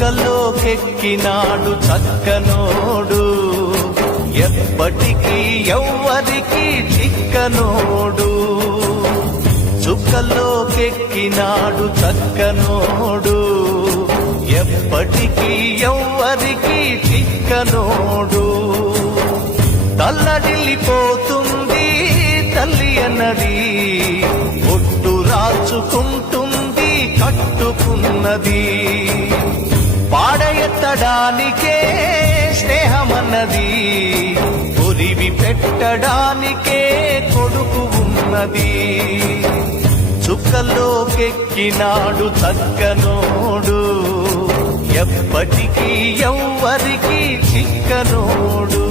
చుక్కల్లోకెక్కినాడు చక్కనోడు, ఎప్పటికీ ఎవ్వరికి చిక్కనోడు. చుక్కల్లోకెక్కినాడు చక్కనోడు, ఎప్పటికీ ఎవ్వరికి చిక్కనోడు. తల్లడిల్లిపోతుంది తల్లి అన్నది, ఒట్టు రాచుకుంటుంది కట్టుకున్నది. పాడెత్తడానికే స్నేహమన్నది, ఉరివి పెట్టడానికే కొడుకు ఉన్నది. చుక్కల్లోకెక్కినాడు చక్కనోడు, ఎప్పటికీ ఎవ్వరికి చిక్కనోడు.